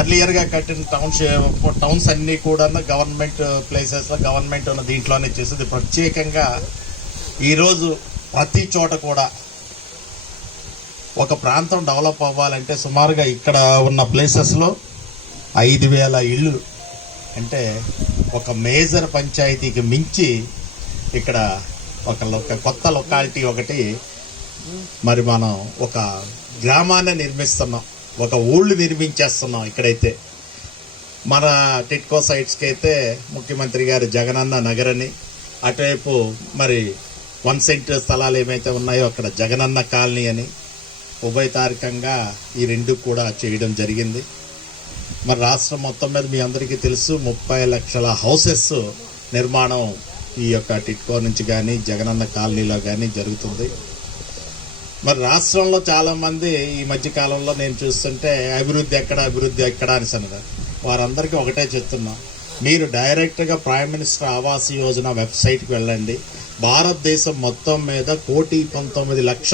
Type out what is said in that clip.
ఎర్లియర్గా కట్టిన టౌన్స్ అన్నీ కూడా గవర్నమెంట్ ప్లేసెస్లో గవర్నమెంట్ ఉన్న దీంట్లోనే చేసేది. ప్రత్యేకంగా ఈరోజు ప్రతి చోట కూడా ఒక ప్రాంతం డెవలప్ అవ్వాలంటే సుమారుగా ఇక్కడ ఉన్న ప్లేసెస్లో 5,000 ఇళ్ళు అంటే ఒక మేజర్ పంచాయతీకి మించి ఇక్కడ ఒక కొత్త లొకాలిటీ ఒకటి మరి మనం ఒక గ్రామాన్ని నిర్మిస్తున్నాం, ఒక ఊళ్ళు నిర్మించేస్తున్నాం. ఇక్కడైతే మన టిట్కో సైట్స్కి అయితే ముఖ్యమంత్రి గారు జగనన్న నగర్ అని, అటువైపు మరి 1 సెంట్ స్థలాలు ఏమైతే ఉన్నాయో అక్కడ జగనన్న కాలనీ అని ఉభయతారకంగా ఈ రెండు కూడా చేయడం జరిగింది. మరి రాష్ట్రం మొత్తం మీద మీ అందరికీ తెలుసు 30 లక్షల హౌసెస్ నిర్మాణం ఈ యొక్క టిట్కో నుంచి కానీ జగనన్న కాలనీలో కానీ జరుగుతుంది. మరి రాష్ట్రంలో చాలామంది ఈ మధ్య కాలంలో నేను చూస్తుంటే అభివృద్ధి ఎక్కడ అని అన్నారు. వారందరికీ ఒకటే చెప్తున్నాం, మీరు డైరెక్ట్గా ప్రైమ్ మినిస్టర్ ఆవాస్ యోజన వెబ్సైట్కి వెళ్ళండి. భారతదేశం మొత్తం మీద 1,19,00,000